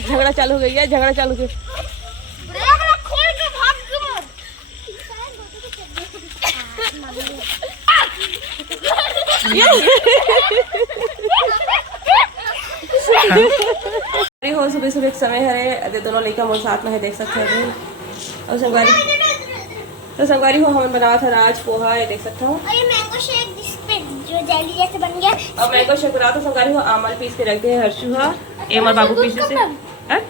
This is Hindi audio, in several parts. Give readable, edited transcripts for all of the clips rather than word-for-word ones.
झगड़ा चालू हो गई है, झगड़ा चालू हो गया। हो सुबह सुबह समय है, दोनों लड़का मोर साथ में है, देख सकते हैं। और संगवारी हो हम बनाया था आज पोहा, ये देख सकते हो। मैंगो शेक जो जेली जैसे बन गया। और मैंगो शेक बना तो संगवारी हो आमल पीस के रख दे हर्षु हा ए और बाबू पीस से हैं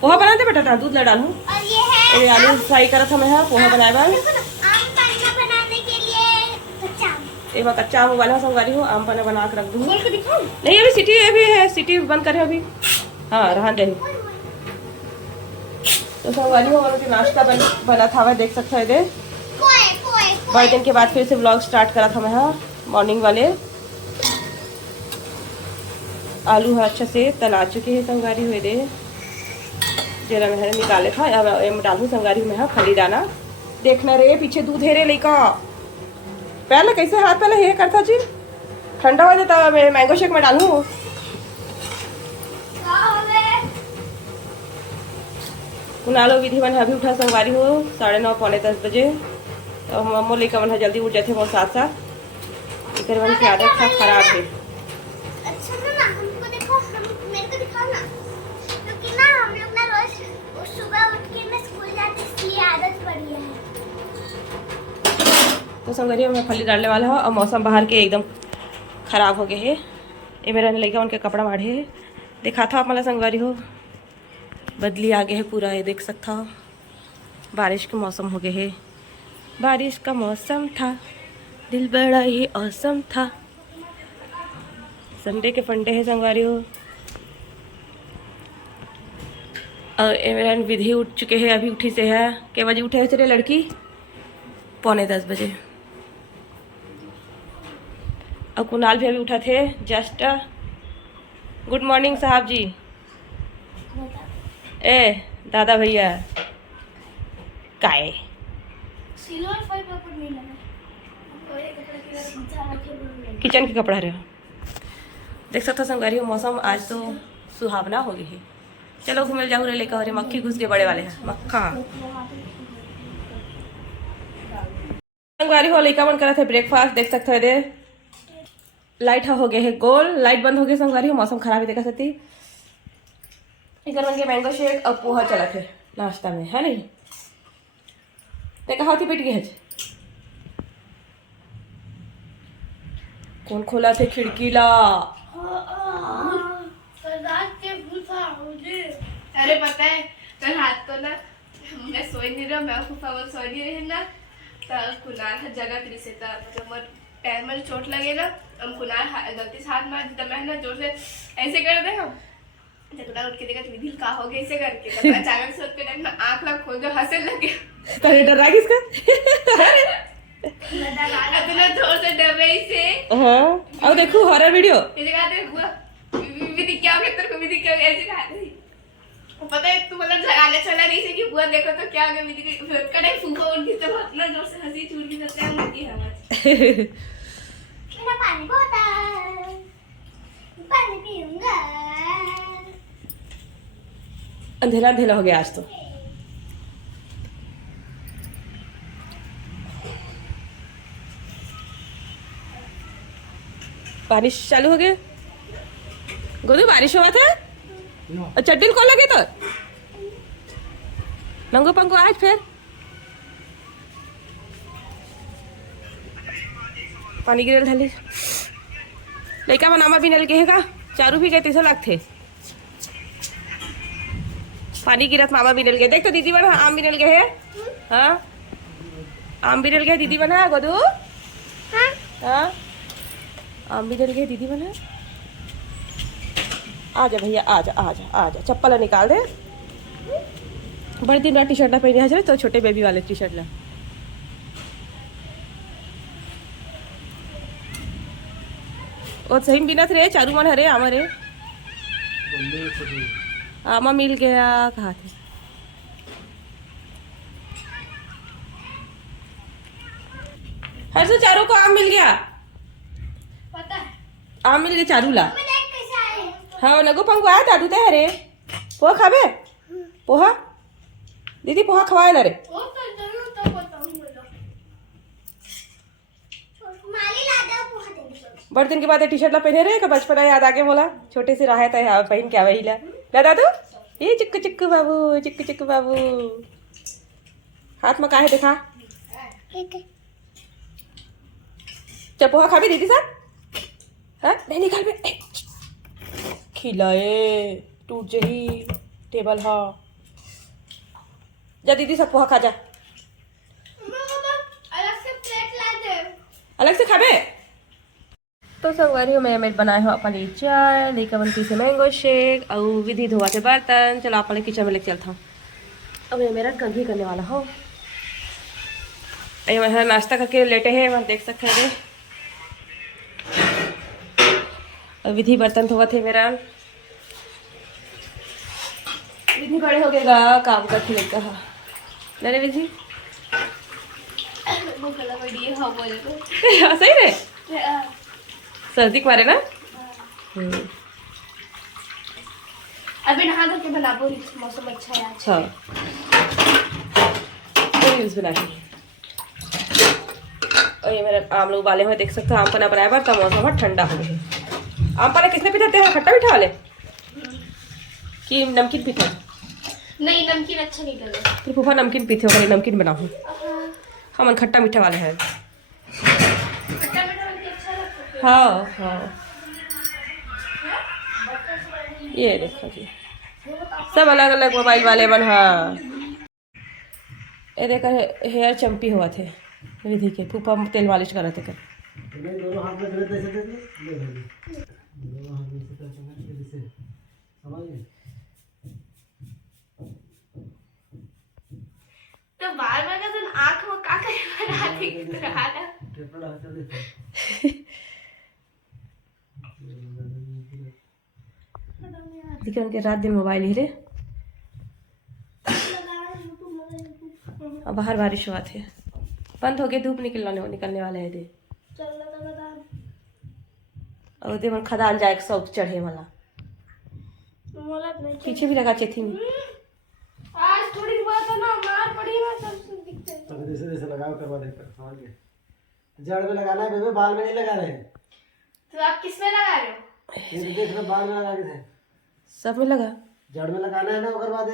पोहा बनाते बेटा था, दूध न डालूं। और ये है ये आलू फ्राई करा था मैं, पोहा बनाया बा। आम पन्ना बनाने के लिए कच्चा आम। एक बार कच्चा आम वाला संगवारी हो आम पन्ना बना के रख दूंगी। खोल के दिखाऊं? नहीं अभी सिटी अभी है, सिटी बंद करे अभी। हाँ रहन दे। तो संगवारी हो वालों की नाश्ता बना था, वह देख सकते हैं। बड़े दिन के बाद फिर से व्लॉग स्टार्ट करा था मैं। हाँ मॉर्निंग वाले आलू है अच्छे से तला चुके हैं संगारी हुए दे, जरा मैं निकाले था। अब डालू संगारी में खली दाना। देखना रे पीछे दूध है रे लइका। पहले कैसे हाथ पहले हे करता जी, ठंडा हो जाता मैं मैंगो शेक में डालू। कुनालो विधि मन अभी उठा संगवारी हो 9:30 पौने 10 बजे। तो मम्मो लेकर मन जल्दी उठ जाते मोर साथ साथ। इकर मन की आदत था खराब है। अच्छा ना हमको देखो, मेरे को दिखाओ ना, क्योंकि ना हम लोग ना रोज सुबह उठ के मैं स्कूल जाते इसलिए आदत पड़ी है। तो संगवारी में फली डालने वाला हो और मौसम बाहर के एकदम खराब हो गए है। ये मेरा लड़का उनके कपड़ा माढ़े है, देखा था आप मला संगवारी हो बदली आ गए है पूरा। ये देख सकता हो बारिश के मौसम हो गए है, बारिश का मौसम था, दिल बड़ा ही औसम था। संडे के फंडे है संगवारी हो। और मेरा विधि उठ चुके हैं, अभी उठी से है। के बजे उठे है चले लड़की? 9:45 बजे। और कुणाल भी अभी उठा थे जस्ट। गुड मॉर्निंग साहब जी। ए दादा भैया काय सिल्वर फॉइल पेपर नहीं लगा, किचन के कपड़ा रहे। देख सकते हो संगवारी हो मौसम आज तो सुहावना हो गई है। चलो घूमे जाऊ रे लेकर, और मक्खी घुस के बड़े वाले हैं मक्खा। संगवारी हो लड़का मन करा थे ब्रेकफास्ट, देख सकते हो दे लाइट हो गए है गोल, लाइट बंद हो गई संगवारी हो, मौसम खराब है देखा सकती। इधर बन गए मैंगो शेक और पोहा चला थे नाश्ता में, है नहीं ते कहा थी पिट गए। कौन खोला थे खिड़की ला? अरे पता है कल रात को ना मैं सोई नहीं रहा, मैं फूफा वो सोई नहीं रहे ना, तो कुनाल जगह करी से था मतलब मोर पैर में चोट लगे ना, हम कुनाल गलती से हाथ मार दी, मैं ना जोर से ऐसे कर दे हम कुनाल उठ के देखा तो विधि का हो गया ऐसे करके, तो अचानक से उसके टाइम में आँख लग खोल के हंसने लगे। तो डर रहा किसका? इतना जोर से डर रही से। हाँ अब देखो हॉरर वीडियो ऐसे कहते हुआ विधि क्या हो गया तेरे को, विधि क्या ऐसे कहा रही पता है तू मतलब जगाने चला नहीं से कि बुआ देखो तो क्या हो गया विधि का टाइम फूफा उनकी तो बहुत ना जोर से हंसी छूट गई, सबसे हम उनकी आवाज मेरा पानी बोतल, पानी पीऊंगा। अंधेरा अंधेरा हो गया आज तो। बारिश चालू हो गई गोदू, बारिश हुआ था और चट्टिल को लगे तो नंगो पंगो आज फिर पानी गिरल ढाली लड़का मनामा भी नल गए का चारू भी गए तीसरा लाख थे पानी गिरत मामा भी नल गए। देख तो दीदी बना आम भी नल गए है। हाँ आम भी नल गए दीदी बना गोदू। हाँ आम भी नल गए दीदी बना। आजा भैया आजा आजा आजा, चप्पल निकाल दे। बड़े दिन टी शर्ट ना पहने आज तो छोटे बेबी वाले टी शर्ट ला। और सही बिना थे चारू मन हरे आमा रे आमा मिल गया कहा थे। हर से चारों को आम मिल गया, पता है आम मिल गया चारू ला। हाँ नगो पंगो आया दादू ते हरे पोहा खाबे? पोहा दीदी पोहा खवाए ना रे। वो तो जरूर तो बताऊंगा। माली ला दो पोहा देंगे। बड़े दिन के बाद टी शर्ट ला पहने रहे का बचपना याद आके बोला छोटे से रहा था पहन के वही ला दादू ये चिक्कू चिक्कू बाबू चिक्कू चिक्कू बाबू हाथ में का है देखा ठीक है। चल पोहा खा भी दीदी साथ हाँ नहीं निकाल बे खिलाए टूट जही टेबल हाँ जा दीदी साथ पोहा खा जा अलग से प्लेट ला दे। अलग से खाबे तो संगवारी हो मैं बनाए हो अपन चाय लेकर बनती से मैंगो शेक और विधि धोआ थे बर्तन चलो अपन किचन में लेके चलता हूँ अब ये मेरा कल ही करने वाला हो ये मैं नाश्ता करके लेटे हैं वहाँ देख सकते हैं और विधि बर्तन धोआ थे मेरा विधि बड़े हो गएगा काम करके लेकर हाँ नहीं विधि भूख लगा बड़ी है हाँ बोले तो सही रे सर्दी के मारे ना अभी नहा धो के बना बोली मौसम अच्छा है आज। हाँ रील्स बना के और ये मेरे आम लोग उबाले हुए देख सकते हो आम पना बनाया बार तब मौसम बहुत ठंडा हो गया आम पना किसने पीते हैं खट्टा मीठा वाले कि नमकीन पीते नहीं नमकीन अच्छा नहीं लगा। फिर फूफा नमकीन पीते हो नमकीन बनाओ हम खट्टा मीठा वाले हैं खट्टा मीठा बन के अच्छा लगता है। हाँ हाँ ये देखो जी सब अलग अलग मोबाइल वाले बन हाँ ये देखो हेयर चंपी हुआ थे विधि के फूफा तेल मालिश कर रहे थे दोनों हाथ में गलत ऐसे दे दे दोनों हाथ में से ऐसे समझ गए तो बार बार का तो आँख में का करे बना दिख रहा है। टेपड़ा हटा दे देखिए उनके रात दिन मोबाइल ही रे अब बाहर बारिश हुआ थे बंद हो गया धूप निकलने वाले है दे और दे मन खदान जाए सब चढ़े वाला पीछे भी लगा चेथी में आज थोड़ी बहुत ना मार पड़ी ना सब दिखते हैं। तो जैसे जैसे लगाओ करवा दे समझ गए जड़ में लगाना है बेबे बाल में नहीं लगा रहे तो आप किस में लगा रहे हो? ये तो देख रहा बाल में लगा के थे सब में लगा जड़ में लगाना है ना ओकर बाद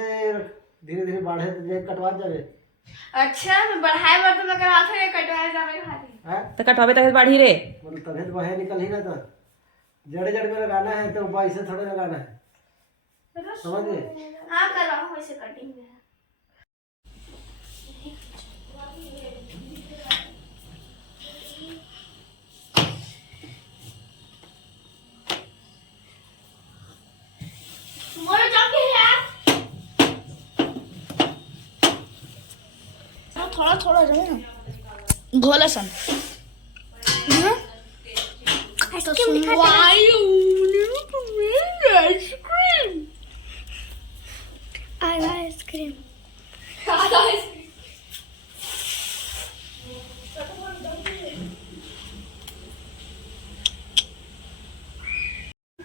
धीरे धीरे बढ़े तो जे कटवा जावे अच्छा मैं बढ़ाए बार तो लगा रहा था ये कटवाए जावे खाली हैं तो कटवावे तक बाढ़ी रे मतलब तबीयत बहे निकल ही ना तो जड़ जड़ में लगाना है तो बाइसे थोड़े लगाना है समझ गए हाँ करवाओ वैसे कटिंग में मोरे जाके यार थोड़ा थोड़ा जो है ना घोला सन ice cream I want ice cream.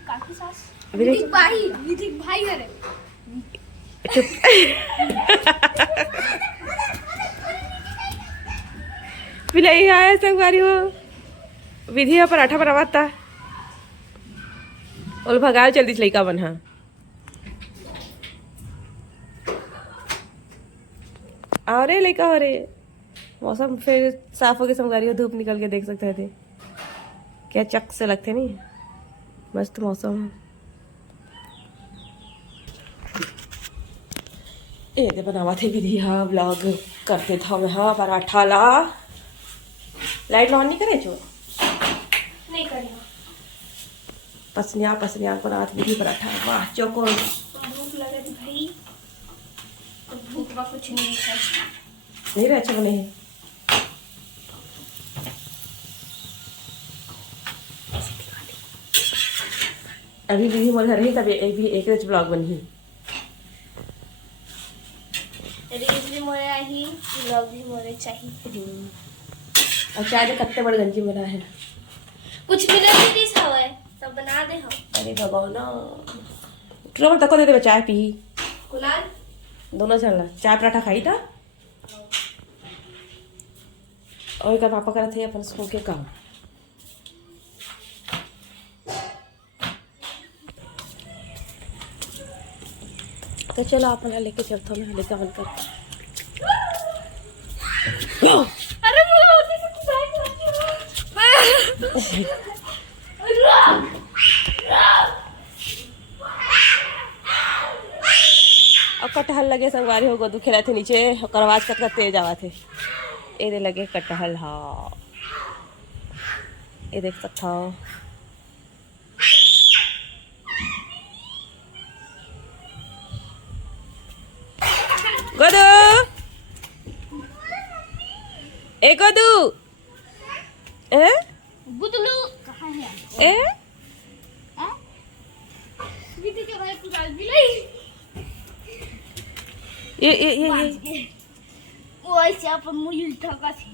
काफी सास विधि भाई करे चुप बिलाई आया संगवारी हो विधि पराठा बनावाता और भगाल जल्दी से लइका बन हाँ अरे लइका हो रे मौसम फिर साफ हो के संगवारी हो धूप निकल के देख सकते थे क्या चक से लगते नहीं मस्त मौसम ये बनावा थे विधि हाँ ब्लॉग करते था मैं हाँ पराठा ला लाइट ऑन नहीं करे जो नहीं करना पसनिया बनात विधि पराठा वाह चौकोर भूख लगे तो भाई तो भूख का कुछ नहीं है नहीं रहे अच्छा बने हैं अभी विधि मोर घर ही तभी एक रच ब्लॉग बनी रील्स भी मोरे आई ब्लॉग भी मोरे चाहिए और चाय तो कत्ते बड़े गंजी बना है कुछ मिले भी नहीं सब है सब बना दे हम अरे बाबा ना ट्रबल तक दे दे चाय पी कुनाल दोनों चलना चाय पराठा खाई था और का पापा करत थे अपन स्कूल के काम। तो चलो अपना लेके चलता हूँ मैं लेकर बंद कर। अरे और कटहल लगे संगवारी हो गोदू खेला थे नीचे और आवाज कतका तेज आवा थे। ये लगे कटहल हाँ ये देख सकता हो। गोदू ए गोदू ए गुदलू कहाँ है? ए दीदी के भाई कुनाल बिलाई ये वो ऐसे अपन मुझे ठगा थी।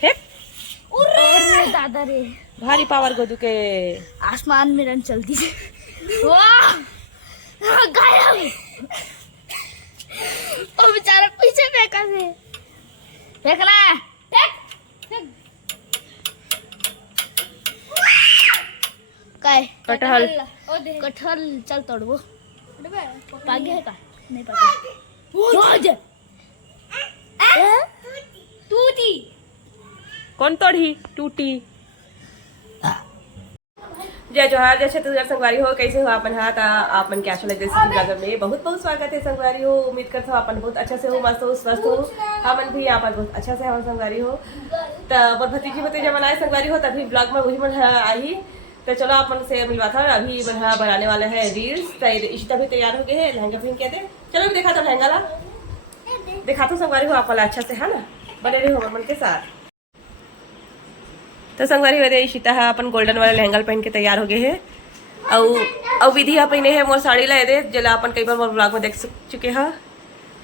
फेंक अरे दादा रे भारी पावर गोदू के। आसमान में रन चलती है। वाह गायब। ओ बेचारा पीछे फेंका से फेंकना काय कटहल कटहल चल तोड़बो पागे है का नहीं पागे टूटी कौन तोड़ी टूटी। जय जोहार जय छत्तीसगढ़ संगवारी हो कैसे हो आपन हाथ आपन क्या चले जैसे ब्लॉगर में बहुत बहुत स्वागत है संगवारी हो। उम्मीद करता हूँ अपन बहुत अच्छा से हो मस्त हो स्वस्थ हो। हमन भी यहाँ पर बहुत अच्छा से हमारे संगवारी हो तो भतीजी भतीजा बनाए संगवारी हो तभी ब्लॉग में वही मन आई। तो चलो अपन से मिलवा था अभी बना बनाने वाला है रील्स। तो इशिता भी तैयार हो गए है लहंगा पहन के थे। चलो भी देखा था लहंगा ला देखा तो संगवारी हो आप अच्छा से है ना बने रही हो मन के साथ। तो संगवारी वाले इशिता है अपन गोल्डन वाला लहंगा पहन के तैयार हो गए है और विधि पहने है मोर साड़ी ला दे जला अपन कई बार मोर ब्लॉग में देख चुके हैं।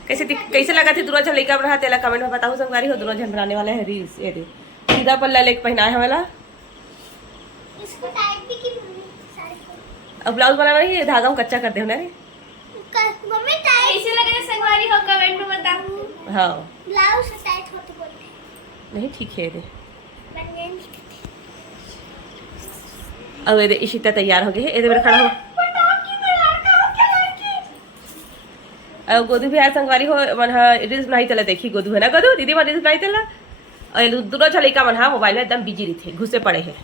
कैसे लगा थी दोनों जन लड़का बना तेला कमेंट में बताओ संगवारी हो। दोनों जन बनाने वाले हैं रील्स ये दे सीधा पल्ला लेके पहना है वाला इसको टाइट भी की साड़ी को अब ब्लाउज बनाना ही धागा में कच्चा कर दे ना रे मम्मी टाइट कैसे लगे संगवारी हो कमेंट में बताओ। हाँ ब्लाउज टाइट होते बोलते नहीं ठीक है रे। हैं। अब ये इशिता तैयार हो गए है ये खड़ा हो। अब गोदू भी आया संगवारी हो मन रील्स बनाई तला देखी गोदू है ना गोदू दीदी मन रील्स बनाई तला और दोनों चलेका मन मोबाइल में एकदम बिजी रही थे घुसे पड़े हैं।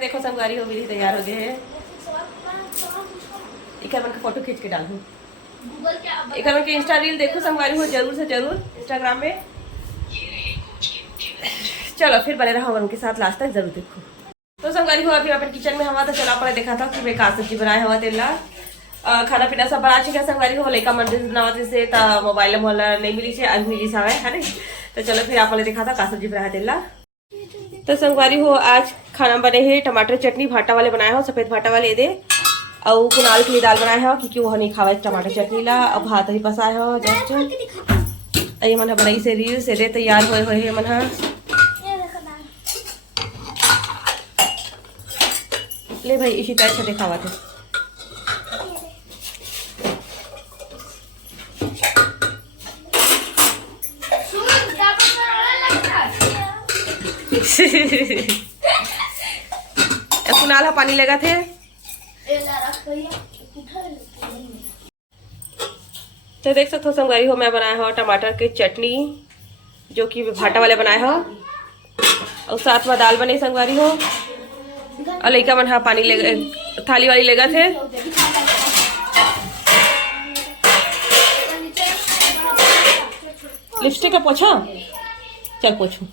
देखो संगवारी हो विधि तैयार हो गए है। एक मन का फोटो खींच के डाल दूँ एक मन के इंस्टा रील देखो संगवारी हो जरूर से जरूर इंस्टाग्राम में। चलो फिर बने रहो उनके साथ लास्ट तक जरूर देखो। तो संगवारी हो अभी अपन किचन में हवा तो चला पड़ा देखा था कि मैं का सब्जी बनाया हुआ तेला खाना पीना सब बना चुका संगवारी हो लड़का मंदिर बनावत से मोबाइल में नहीं मिली से आज मिली सावे है ना। तो चलो फिर आप देखा था का सब्जी बनाया तेला। तो संगवारी हो आज खाना बने हैं टमाटर चटनी भाटा वाले बनाया हो सफेद भाटा वाले दे और कुनाल के लिए दाल बनाया हो क्योंकि वो नहीं खावा टमाटर चटनी ला और भात ही पसाया हो जस्ट ये मन बनाई से रील से दे तैयार हुए है मन ले भाई इसी टाइप से दिखावा थे। कुनाल पानी लगा थे तो देख सकते हो संगवारी हो मैं बनाया हो टमाटर की चटनी जो कि भाटा वाले बनाया हो और साथ में दाल बनी संगवारी हो और लड़का मन हाँ पानी ले थाली वाली लेगा थे। लिपस्टिक का पोछा चल पोछू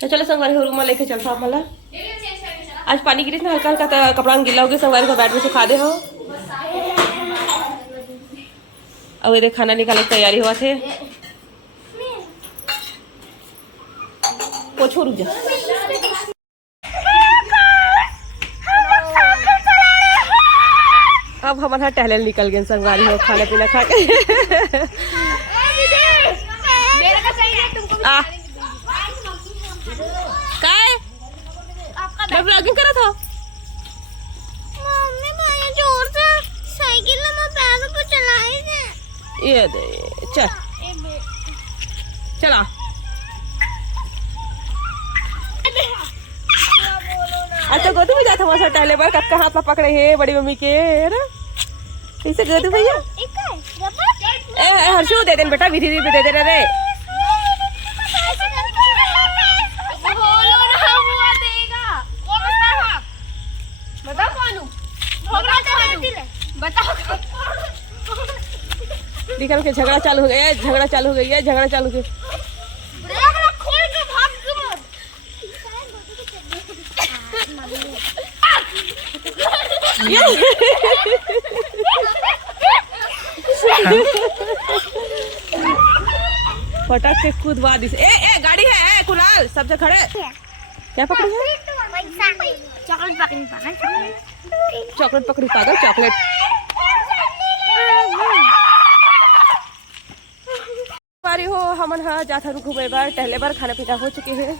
तो चलो संगवारी हो रूम में लेके चलता मला आज पानी गिरी ना हल्का हल्का कपड़ा गीला हो गया संगवारी को बैठ में सुखा दे हो और ये खाना निकालने की तैयारी हुआ थे पोछो रुक जा। अब हमारा टहल निकल गए संगवारी हो खाना पीना खा के मैं ब्लॉगिंग करा था। मम्मी भाई जोर से साइकिल ना मैं पैरों पे चलाई थी। ये दे चल चला। अच्छा गोदू में जाता वहाँ टहले पर कब हाथ में पकड़े है बड़ी मम्मी के है ना। इसे गोदू भैया ए हर्षू दे दे बेटा, विधि दे दे रे। देखा कि झगड़ा चालू हो गया है, झगड़ा चालू हो गई है, झगड़ा चालू हो गया। फटाक से कूदवा दी। ए गाड़ी है कुणाल, सब जगह खड़े। क्या पकड़ी है? चॉकलेट पकड़ी पाना। चॉकलेट पकड़ी पागल, चॉकलेट। हमारी हो हमन हा जाथा घूमे बार टहले बार खाना पीना हो चुके हैं।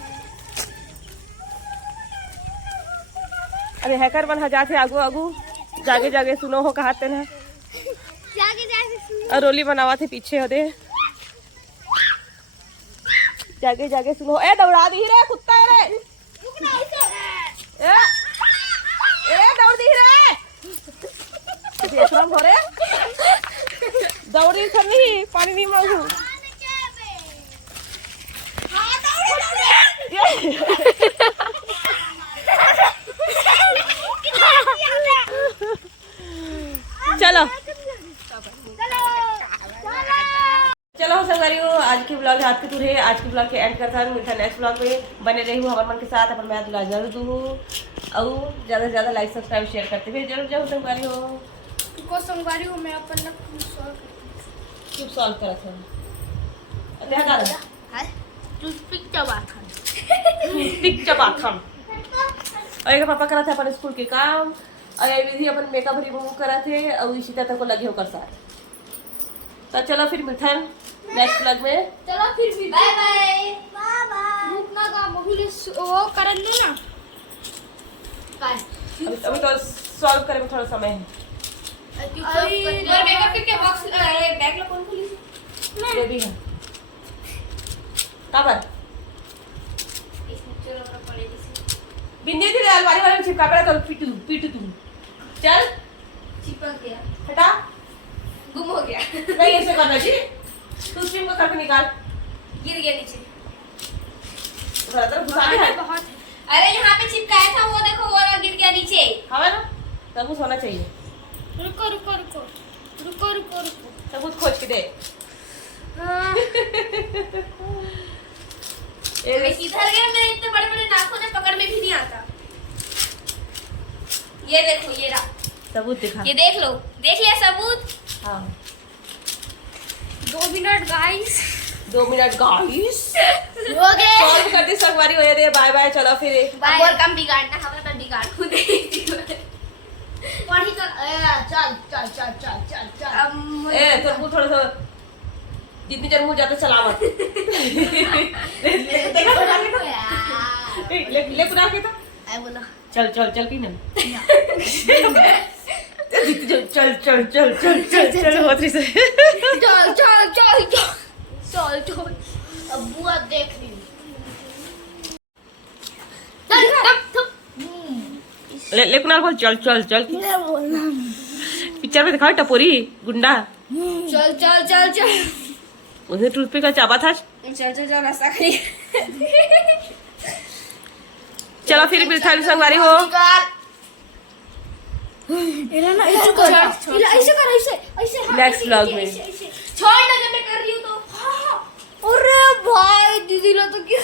अरे हैकर बन हा जाते आगू आगू जागे जागे सुनो हो कहते ना। जाके जाके सुनो। और रोली बनावा थे पीछे होते जागे जागे सुनो। ए दौड़ा दी रे कुत्ता रे। ए दौड़ दी रे। हो रे दौड़ी करनी पानी नहीं मांगू। चलो चलो संगवारी हो, आज की ब्लॉग हाथ के दूर है। आज की ब्लॉग के एंड करता हूँ। मिलता नेक्स्ट ब्लॉग में बने रही हूँ हमारे मन के साथ। अपन मैं दुला जरूर दूँ और ज़्यादा से ज़्यादा लाइक सब्सक्राइब शेयर करते हुए जरूर जाओ संगवारी हो। को संगवारी हो मैं अपन ना क्यों सॉल्व करा था क्या कर रहा हाय टूथपिक चबा खा। पिक चबाखम। और एक पापा करा था अपन स्कूल के काम और ये विधि अपन मेकअप रिमूव करा थे और इसी तरह को लगे होकर साथ। तो चलो फिर मिलते हैं नेक्स्ट ब्लॉग में। चलो फिर भी बाय बाय बाय बाय। रुकना का बहुली वो करन दे ना काय अभी तो सॉल्व करे में थोड़ा समय है। और मेकअप के बॉक्स बैग लो कौन खोली ये भी है काबर इसमें चलो का पड़ेगी बिंदी थी अलमारी वाले में चिपका पड़ा तो पीटू तू चल चिपक गया हटा गुम हो गया नहीं ऐसे करना जी तू स्ट्रीम को करके निकाल गिर गया नीचे जरा तो घुसा दे बहुत अरे यहाँ पे चिपकाया था वो देखो वो गिर गया नीचे हवा ना सबूत होना चाहिए। रुको रुको रुको रुको रुको रुको सबूत खोज के दे। मैं किधर गया मेरे इतने बड़े बड़े नाखून है पकड़ में भी नहीं आता। ये देखो ये रहा सबूत दिखा। ये देख लो देख लिया सबूत। हाँ 2 मिनट गाइस 2 मिनट गाइस हो गए सॉल्व कर दी संगवारी हो दे। बाय बाय चलो फिर बाय और कम बिगाड़ना हमें मैं बिगाड़ू नहीं पढ़ी कर चल चल चल चल चल चल अब ए तो मुंह थोड़ा सा जितनी जर मुंह जाते चला मत। ले पुरा के तो आई बोला चल चल चल की ना चल चल चल चल चल चल चल बहुत रही से चल चल चल चल चल चल अब बुआ देख ली चल थप ले कुणाल बोल चल चल चल पिक्चर में दिखाओ टपोरी गुंडा चल चल चल चल उसे टूथपिक का चाबा था। चल चल चल रास्ता खड़ी चलो फिर मिलता है संगवारी हो। ऐसे कर ऐसे नेक्स्ट ब्लॉग में छोड़ ना जब मैं कर रही हूँ तो हाँ। अरे भाई दीदी लो तो क्या